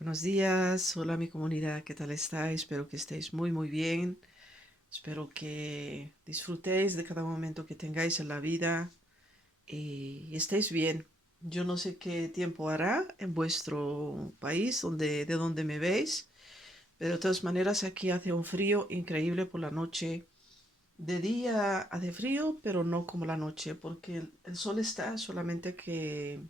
Buenos días, hola mi comunidad, ¿qué tal estáis? Espero que estéis muy bien. Espero que disfrutéis de cada momento que tengáis en la vida y estéis bien. Yo no sé qué tiempo hará en vuestro país, de donde me veis, pero de todas maneras aquí hace un frío increíble por la noche. De día hace frío, pero no como la noche, porque el sol está, solamente que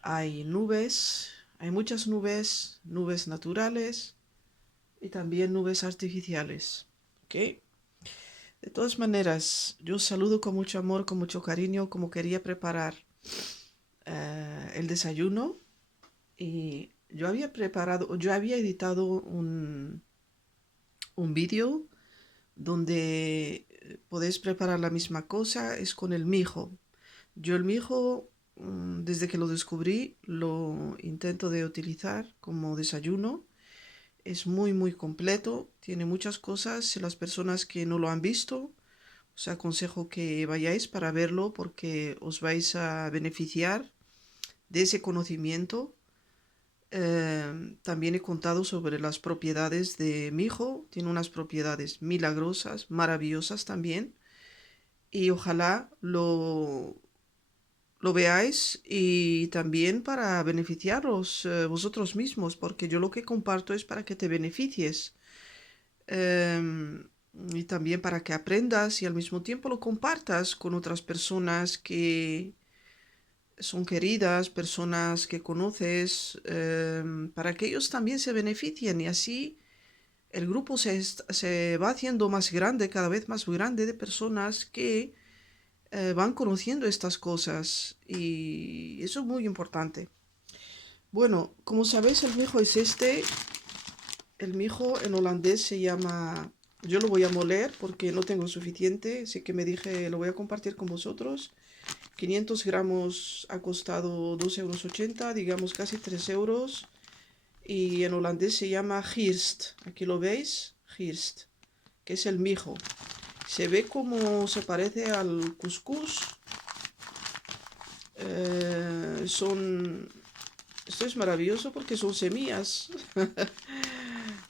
hay nubes, hay muchas nubes, nubes naturales y también nubes artificiales. ¿Ok? De todas maneras, yo os saludo con mucho amor, con mucho cariño, como quería preparar el desayuno y yo había editado un vídeo donde podéis preparar la misma cosa, es con el mijo. Yo el mijo, desde que lo descubrí, lo intento de utilizar como desayuno. Es muy completo, tiene muchas cosas. Si las personas que no lo han visto, os aconsejo que vayáis para verlo porque os vais a beneficiar de ese conocimiento. También he contado sobre las propiedades de mi hijo. Tiene unas propiedades milagrosas, maravillosas también. Y ojalá lo veáis y también para beneficiaros vosotros mismos, porque yo lo que comparto es para que te beneficies. Y también para que aprendas y al mismo tiempo lo compartas con otras personas que son queridas, personas que conoces, para que ellos también se beneficien y así el grupo se va haciendo más grande, cada vez más grande de personas que van conociendo estas cosas y eso es muy importante. Bueno, como sabéis, el mijo es este. El mijo en holandés se llama... Yo lo voy a moler porque no tengo suficiente, así que me dije, lo voy a compartir con vosotros. 500 gramos ha costado 2,80 euros, digamos casi 3 euros. Y en holandés se llama Girst. Aquí lo veis, Girst, que es el mijo. Se ve como se parece al cuscús. Son... Esto es maravilloso porque son semillas.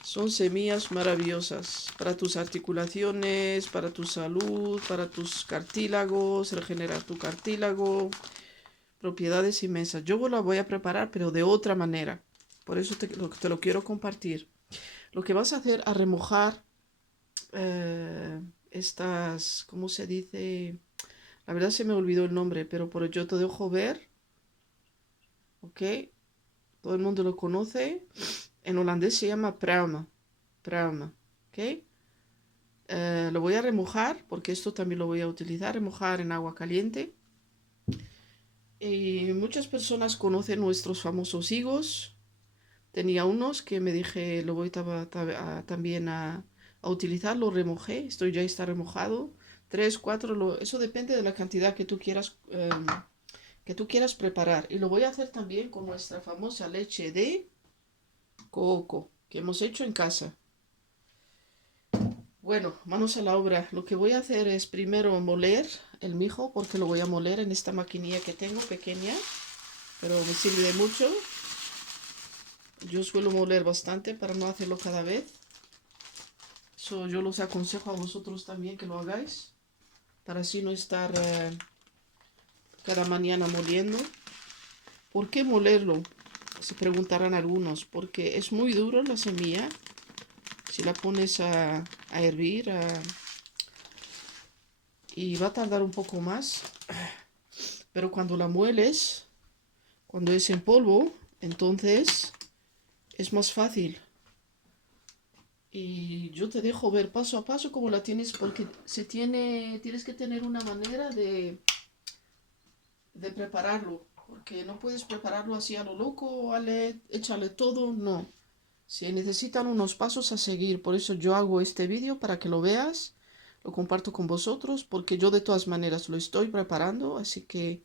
Son semillas maravillosas para tus articulaciones, para tu salud, para tus cartílagos, regenerar tu cartílago, propiedades inmensas. Yo la voy a preparar, pero de otra manera. Por eso te lo quiero compartir. Lo que vas a hacer a remojar estas, ¿cómo se dice? La verdad se me olvidó el nombre, pero por yo te dejo ver, ¿ok? Todo el mundo lo conoce. En holandés se llama pruima, pruima, ¿ok? Lo voy a remojar, porque esto también lo voy a utilizar, remojar en agua caliente. Y muchas personas conocen nuestros famosos higos. Tenía unos que me dije, lo voy también a utilizar, lo remojé, esto ya está remojado. Tres, cuatro, eso depende de la cantidad que tú quieras preparar. Y lo voy a hacer también con nuestra famosa leche de coco, que hemos hecho en casa. Bueno, manos a la obra. Lo que voy a hacer es primero moler el mijo, porque lo voy a moler en esta maquinilla que tengo pequeña, pero me sirve de mucho. Yo suelo moler bastante para no hacerlo cada vez. Eso yo los aconsejo a vosotros también que lo hagáis, para así no estar cada mañana moliendo. ¿Por qué molerlo? Se preguntarán algunos. Porque es muy duro la semilla. Si la pones a hervir y va a tardar un poco más. Pero cuando la mueles, cuando es en polvo, entonces es más fácil. Y yo te dejo ver paso a paso cómo la tienes, porque tienes que tener una manera de prepararlo, porque no puedes prepararlo así a lo loco, échale todo, no. Se necesitan unos pasos a seguir, por eso yo hago este vídeo para que lo veas, lo comparto con vosotros, porque yo de todas maneras lo estoy preparando, así que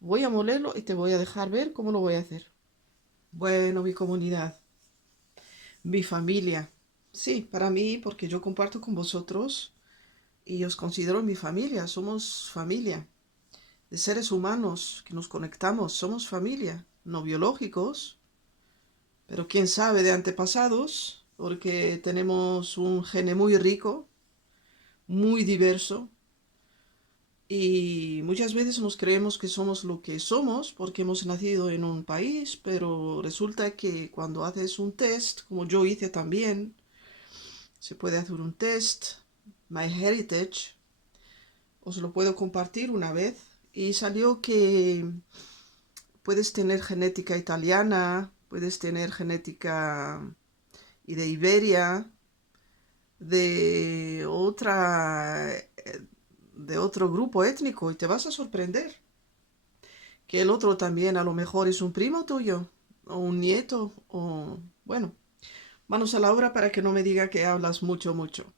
voy a molerlo y te voy a dejar ver cómo lo voy a hacer. Bueno, mi comunidad, mi familia. Sí, para mí, porque yo comparto con vosotros y os considero mi familia, somos familia de seres humanos que nos conectamos, somos familia, no biológicos, pero quién sabe de antepasados, porque tenemos un gene muy rico, muy diverso, y muchas veces nos creemos que somos lo que somos porque hemos nacido en un país, pero resulta que cuando haces un test, como yo hice también, se puede hacer un test, MyHeritage, os lo puedo compartir una vez, y salió que puedes tener genética italiana, puedes tener genética y de Iberia, de otra, de otro grupo étnico, y te vas a sorprender que el otro también a lo mejor es un primo tuyo, o un nieto, o bueno, manos a la obra para que no me diga que hablas mucho, mucho.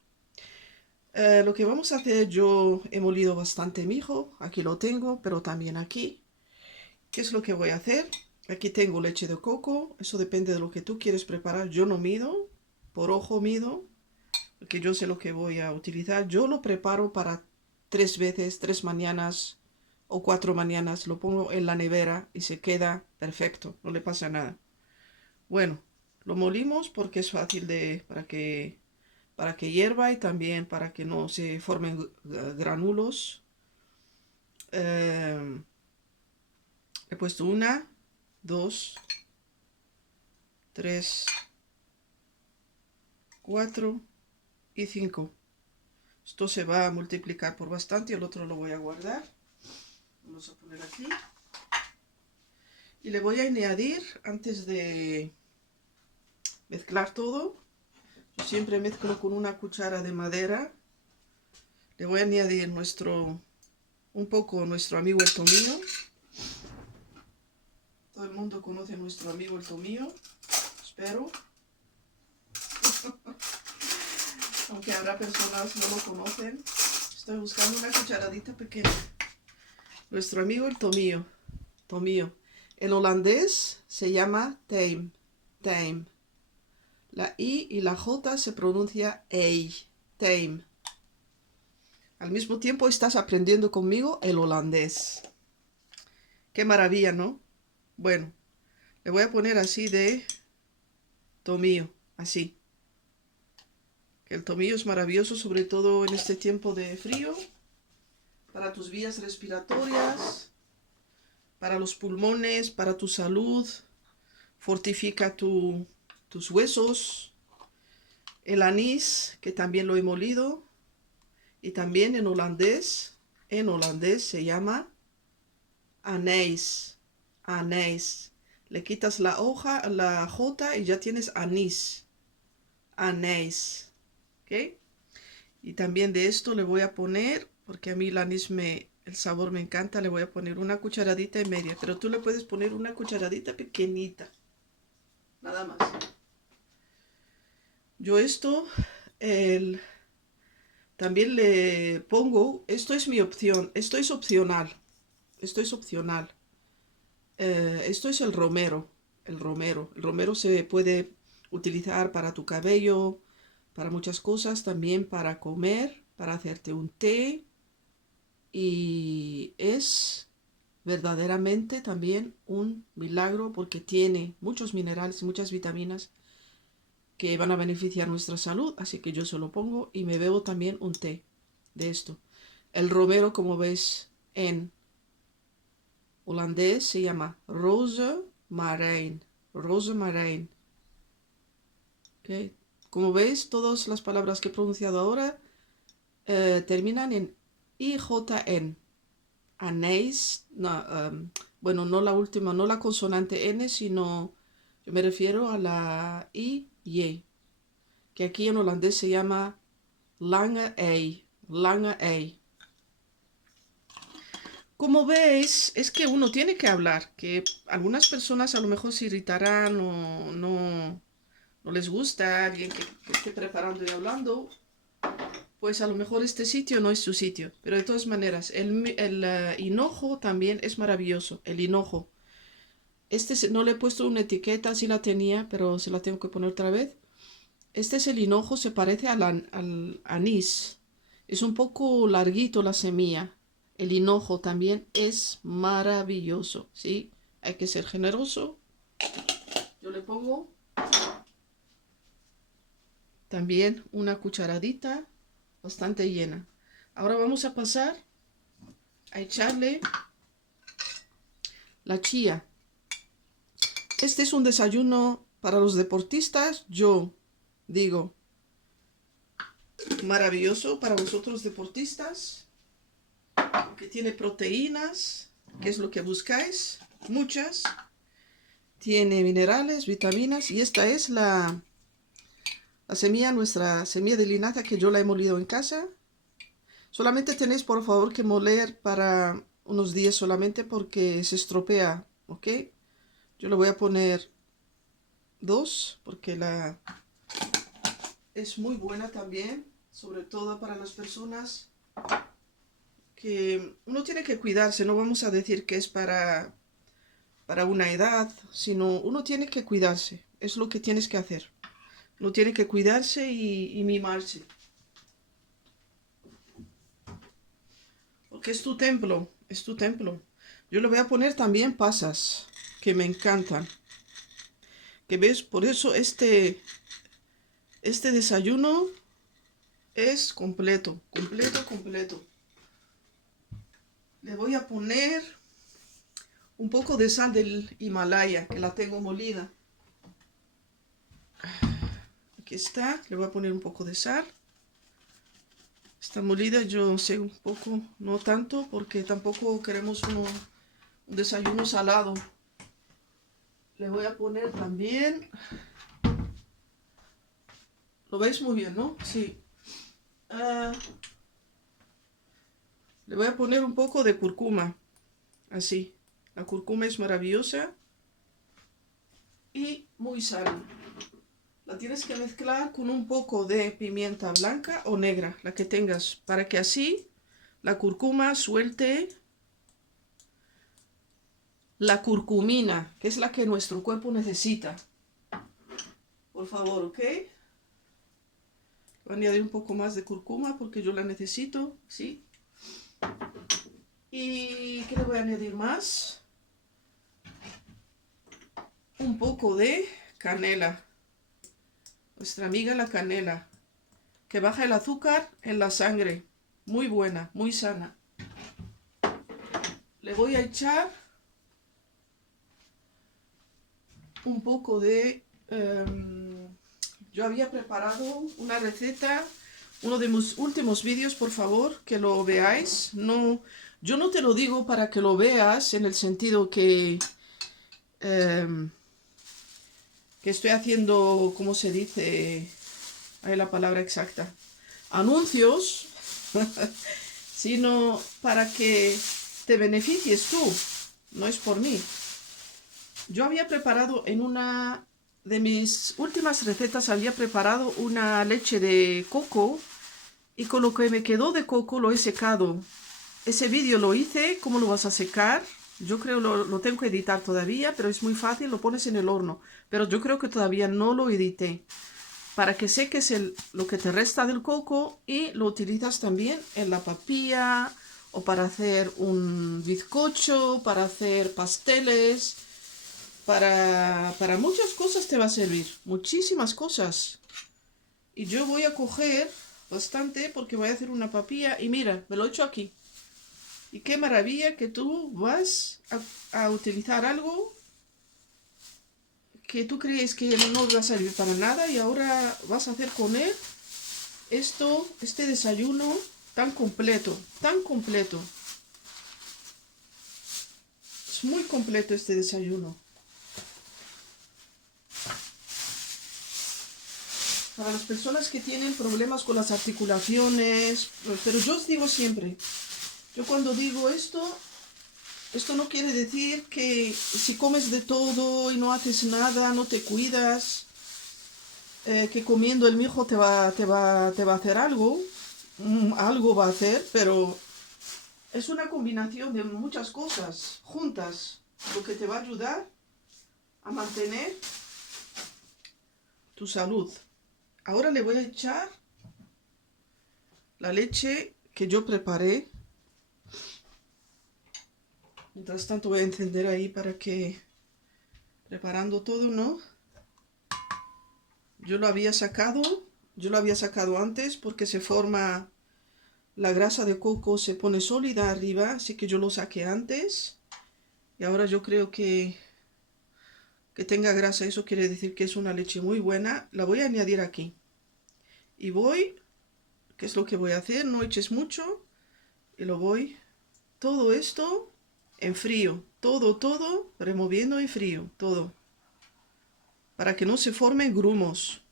Lo que vamos a hacer, yo he molido bastante mijo, aquí lo tengo, pero también aquí. ¿Qué es lo que voy a hacer? Aquí tengo leche de coco, eso depende de lo que tú quieres preparar. Yo no mido, por ojo mido, porque yo sé lo que voy a utilizar. Yo lo preparo para 3 veces, 3 mañanas o 4 mañanas. Lo pongo en la nevera y se queda perfecto, no le pasa nada. Bueno, lo molimos porque es fácil para que hierva y también para que no se formen granulos. Eh, He puesto 1, 2, 3, 4 y 5. Esto se va a multiplicar por bastante y el otro lo voy a guardar. Vamos a poner aquí. Y le voy a añadir, antes de mezclar todo, yo siempre mezclo con una cuchara de madera. Le voy a añadir un poco nuestro amigo el tomillo. Todo el mundo conoce a nuestro amigo el tomillo, espero. Aunque habrá personas que no lo conocen. Estoy buscando una cucharadita pequeña. Nuestro amigo el tomillo. Tomillo. En holandés se llama thyme. Thyme. La I y la J se pronuncia EI. Thyme. Al mismo tiempo estás aprendiendo conmigo el holandés. Qué maravilla, ¿no? Bueno, le voy a poner así de tomillo. Así. El tomillo es maravilloso, sobre todo en este tiempo de frío, para tus vías respiratorias, para los pulmones, para tu salud, fortifica tus huesos. El anís, que también lo he molido, y también en holandés se llama anijs, anijs. Le quitas la hoja, la J y ya tienes anís, anís, ¿ok? Y también de esto le voy a poner, porque a mí el anís el sabor me encanta, le voy a poner una cucharadita y media, pero tú le puedes poner una cucharadita pequeñita, nada más. Yo esto, también le pongo, esto es mi opción, esto es opcional, esto es opcional. Esto es el romero, el romero. El romero se puede utilizar para tu cabello, para muchas cosas, también para comer, para hacerte un té, y es verdaderamente también un milagro porque tiene muchos minerales y muchas vitaminas que van a beneficiar nuestra salud, así que yo se lo pongo y me bebo también un té de esto. El romero, como ves, en holandés se llama rozemarijn, rozemarijn. ¿Okay? Como veis, todas las palabras que he pronunciado ahora terminan en IJN. Anijs, no, bueno, no la última, no la consonante N, sino yo me refiero a la I, Y, que aquí en holandés se llama lange ei, lange ei. Como veis, es que uno tiene que hablar, que algunas personas a lo mejor se irritarán o no les gusta alguien que esté preparando y hablando, pues a lo mejor este sitio no es su sitio. Pero de todas maneras, el hinojo también es maravilloso, el hinojo. No le he puesto una etiqueta, sí la tenía, pero se la tengo que poner otra vez. Este es el hinojo, se parece al anís. Es un poco larguito la semilla. El hinojo también es maravilloso, ¿sí? Hay que ser generoso. Yo le pongo También una cucharadita bastante llena. Ahora vamos a pasar a echarle la chía. Este es un desayuno para los deportistas. Yo digo, maravilloso para vosotros deportistas, que tiene proteínas, que es lo que buscáis, muchas. Tiene minerales, vitaminas y esta es la semilla, nuestra semilla de linaza que yo la he molido en casa. Solamente tenéis por favor que moler para unos días solamente porque se estropea, ¿ok? Yo le voy a poner 2 porque la es muy buena también, sobre todo para las personas que uno tiene que cuidarse. No vamos a decir que es para una edad, sino uno tiene que cuidarse. Es lo que tienes que hacer. Uno tiene que cuidarse y mimarse. Porque es tu templo, es tu templo. Yo le voy a poner también pasas, que me encantan. Que ves, por eso este desayuno es completo, completo, completo. Le voy a poner un poco de sal del Himalaya, que la tengo molida. Aquí está, le voy a poner un poco de sal. Está molida, yo sé un poco, no tanto, porque tampoco queremos un desayuno salado. Le voy a poner también... ¿Lo veis muy bien, no? Sí. Le voy a poner un poco de cúrcuma, así. La cúrcuma es maravillosa y muy sana. La tienes que mezclar con un poco de pimienta blanca o negra, la que tengas, para que así la cúrcuma suelte la curcumina, que es la que nuestro cuerpo necesita. Por favor, ¿ok? Voy a añadir un poco más de cúrcuma porque yo la necesito, ¿sí? ¿Y qué le voy a añadir más? Un poco de canela. Nuestra amiga la canela, que baja el azúcar en la sangre. Muy buena, muy sana. Le voy a echar un poco de... yo había preparado una receta, uno de mis últimos vídeos, por favor, que lo veáis. No, yo no te lo digo para que lo veas en el sentido em, que estoy haciendo, ¿cómo se dice? Ahí la palabra exacta. Anuncios, sino para que te beneficies tú, no es por mí. Yo había preparado en una de mis últimas recetas, había preparado una leche de coco y con lo que me quedó de coco lo he secado. Ese vídeo lo hice, ¿cómo lo vas a secar? Yo creo lo tengo que editar todavía, pero es muy fácil, lo pones en el horno. Pero yo creo que todavía no lo edité. Para que seques lo que te resta del coco y lo utilizas también en la papilla o para hacer un bizcocho, para hacer pasteles, para muchas cosas te va a servir, muchísimas cosas. Y yo voy a coger bastante porque voy a hacer una papilla y mira, me lo he hecho aquí. Y qué maravilla que tú vas a utilizar algo que tú crees que no va a servir para nada y ahora vas a hacer con él este desayuno tan completo, tan completo. Es muy completo este desayuno. Para las personas que tienen problemas con las articulaciones, pero yo os digo siempre, yo cuando digo esto no quiere decir que si comes de todo y no haces nada, no te cuidas, que comiendo el mijo te va a hacer algo, algo va a hacer, pero es una combinación de muchas cosas juntas, lo que te va a ayudar a mantener tu salud. Ahora le voy a echar la leche que yo preparé. Mientras tanto voy a encender ahí para que, preparando todo, ¿no? Yo lo había sacado Yo lo había sacado antes porque se forma, la grasa de coco se pone sólida arriba, así que yo lo saqué antes. Y ahora yo creo que tenga grasa, eso quiere decir que es una leche muy buena. La voy a añadir aquí. Y voy, ¿qué es lo que voy a hacer? No eches mucho. Y lo voy, todo esto en frío. Todo, removiendo en frío, todo. Para que no se formen grumos.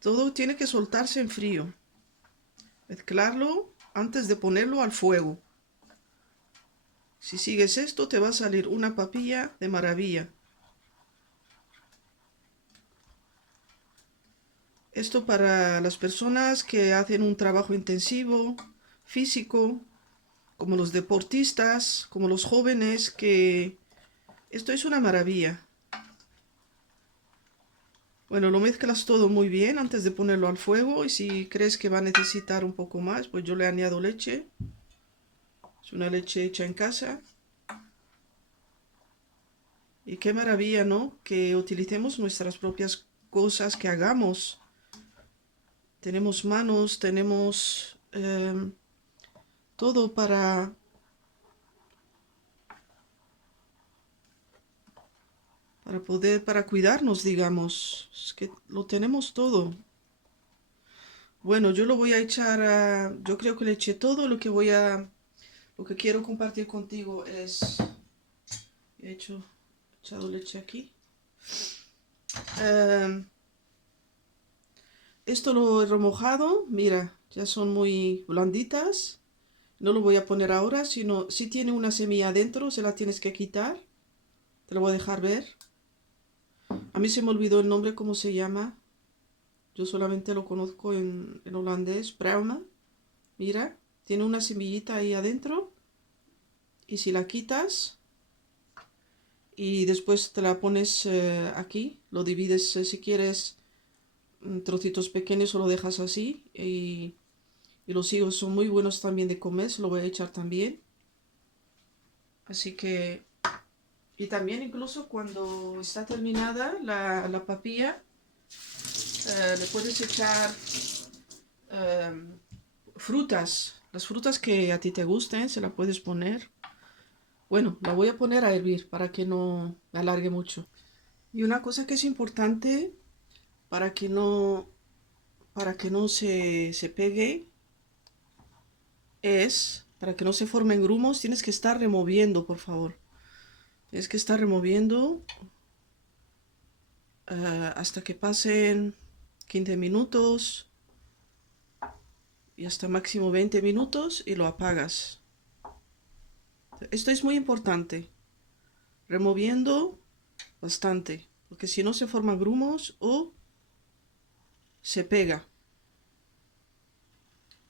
Todo tiene que soltarse en frío. Mezclarlo antes de ponerlo al fuego. Si sigues esto te va a salir una papilla de maravilla. Esto para las personas que hacen un trabajo intensivo, físico, como los deportistas, como los jóvenes, que esto es una maravilla. Bueno, lo mezclas todo muy bien antes de ponerlo al fuego y si crees que va a necesitar un poco más, pues yo le añado leche. Es una leche hecha en casa. Y qué maravilla, ¿no? Que utilicemos nuestras propias cosas, que hagamos. Tenemos manos, tenemos todo para poder, para cuidarnos, digamos. Es que lo tenemos todo. Bueno, yo lo voy a echar a, yo creo que le eché todo. Lo que quiero compartir contigo es, echado leche aquí. Esto lo he remojado, mira, ya son muy blanditas. No lo voy a poner ahora, sino si tiene una semilla adentro, se la tienes que quitar. Te lo voy a dejar ver. A mí se me olvidó el nombre, cómo se llama. Yo solamente lo conozco en holandés, Brauma. Mira, tiene una semillita ahí adentro. Y si la quitas y después te la pones aquí, lo divides si quieres en trocitos pequeños o lo dejas así. Y los higos son muy buenos también de comer, se lo voy a echar también. Así que, y también incluso cuando está terminada la papilla, le puedes echar em, frutas, las frutas que a ti te gusten, se la puedes poner. Bueno, la voy a poner a hervir para que no me alargue mucho. Y una cosa que es importante para que no se pegue es, para que no se formen grumos, tienes que estar removiendo, por favor. Tienes que estar removiendo hasta que pasen 15 minutos y hasta máximo 20 minutos y lo apagas. Esto es muy importante. Removiendo bastante, porque si no se forman grumos o se pega.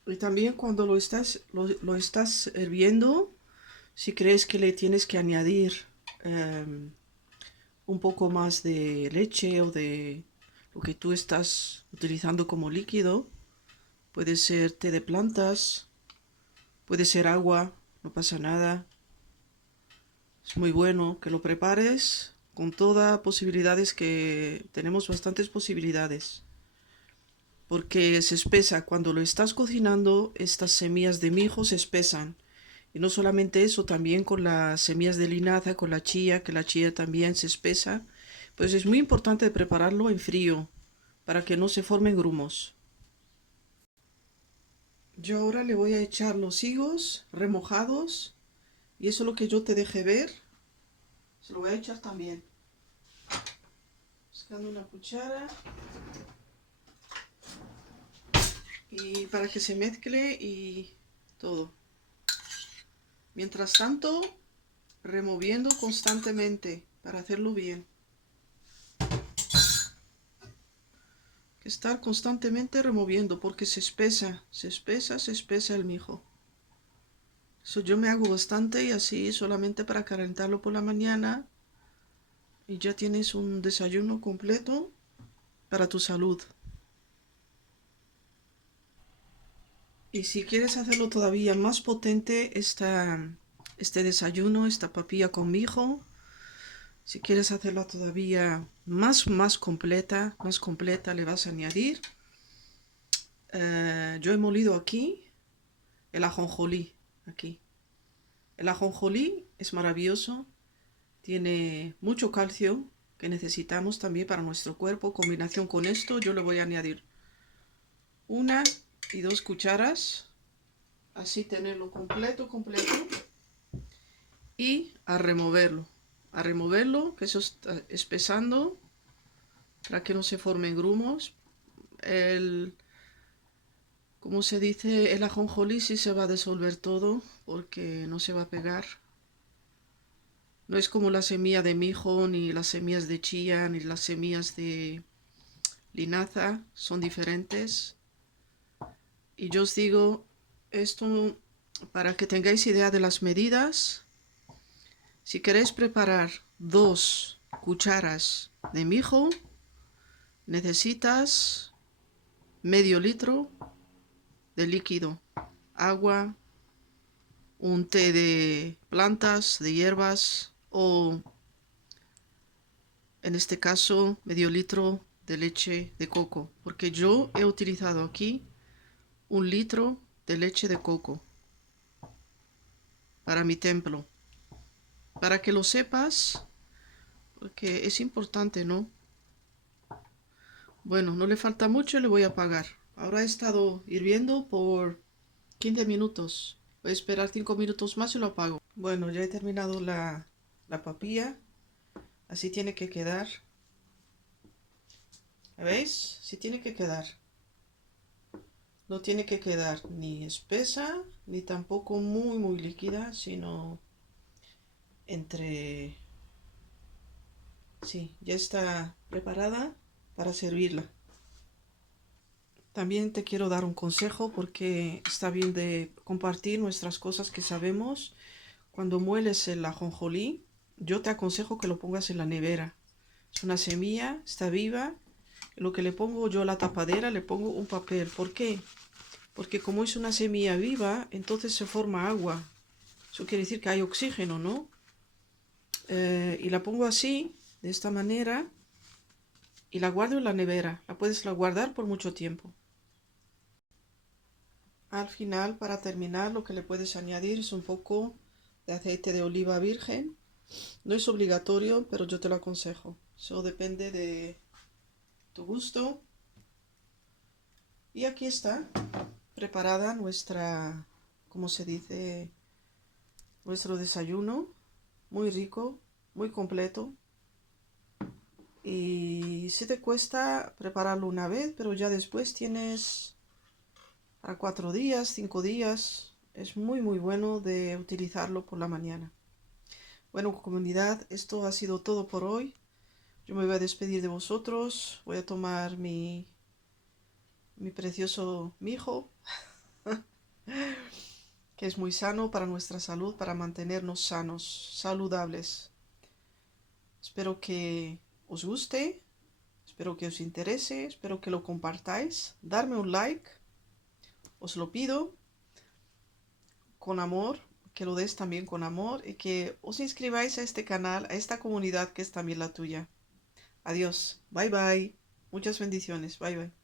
Y también cuando lo estás hirviendo, si crees que le tienes que añadir un poco más de leche o de lo que tú estás utilizando como líquido, puede ser té de plantas, puede ser agua, no pasa nada. Es muy bueno que lo prepares con todas posibilidades, que tenemos bastantes posibilidades. Porque se espesa, cuando lo estás cocinando, estas semillas de mijo se espesan. Y no solamente eso, también con las semillas de linaza, con la chía, que la chía también se espesa. Pues es muy importante prepararlo en frío, para que no se formen grumos. Yo ahora le voy a echar los higos remojados, y eso es lo que yo te dejé ver. Se lo voy a echar también. Buscando una cuchara. Y para que se mezcle y todo. Mientras tanto, removiendo constantemente para hacerlo bien. Que estar constantemente removiendo porque se espesa el mijo. Eso yo me hago bastante y así solamente para calentarlo por la mañana y ya tienes un desayuno completo para tu salud. Y si quieres hacerlo todavía más potente, este desayuno, esta papilla con mijo, Si quieres hacerla todavía más completa, le vas a añadir. Yo he molido aquí el ajonjolí. Aquí. El ajonjolí es maravilloso. Tiene mucho calcio que necesitamos también para nuestro cuerpo. Combinación con esto, yo le voy a añadir 1 y 2 cucharas. Así tenerlo completo. Y a removerlo. A removerlo, que eso está espesando para que no se formen grumos. Como se dice, el ajonjolí sí se va a disolver todo porque no se va a pegar. No es como la semilla de mijo, ni las semillas de chía, ni las semillas de linaza, son diferentes. Y yo os digo esto para que tengáis idea de las medidas. Si queréis preparar 2 cucharas de mijo, necesitas medio litro de líquido, agua, un té de plantas, de hierbas, o en este caso medio litro de leche de coco, porque yo he utilizado aquí 1 litro de leche de coco para mi templo, para que lo sepas, porque es importante, ¿no? Bueno, no le falta mucho y le voy a apagar. Ahora he estado hirviendo por 15 minutos. Voy a esperar 5 minutos más y lo apago. Bueno, ya he terminado la papilla. Así tiene que quedar. ¿Veis? Así tiene que quedar. No tiene que quedar ni espesa, ni tampoco muy líquida, sino entre... Sí, ya está preparada para servirla. También te quiero dar un consejo porque está bien de compartir nuestras cosas que sabemos. Cuando mueles el ajonjolí, yo te aconsejo que lo pongas en la nevera. Es una semilla, está viva. Lo que le pongo yo a la tapadera, le pongo un papel. ¿Por qué? Porque como es una semilla viva, entonces se forma agua. Eso quiere decir que hay oxígeno, ¿no? Y la pongo así, de esta manera, y la guardo en la nevera. La puedes guardar por mucho tiempo. Al final, para terminar, lo que le puedes añadir es un poco de aceite de oliva virgen. No es obligatorio, pero yo te lo aconsejo. Eso depende de tu gusto. Y aquí está, preparada nuestra, ¿cómo se dice? Nuestro desayuno. Muy rico, muy completo. Y sí te cuesta prepararlo una vez, pero ya después tienes para 4 días, 5 días. Es muy bueno de utilizarlo por la mañana. Bueno, comunidad, esto ha sido todo por hoy. Yo me voy a despedir de vosotros. Voy a tomar mi precioso mijo, que es muy sano para nuestra salud, para mantenernos sanos, saludables. Espero que os guste, espero que os interese, espero que lo compartáis. Darme un like, os lo pido, con amor, que lo des también con amor y que os inscribáis a este canal, a esta comunidad que es también la tuya. Adiós, bye bye, muchas bendiciones, bye bye.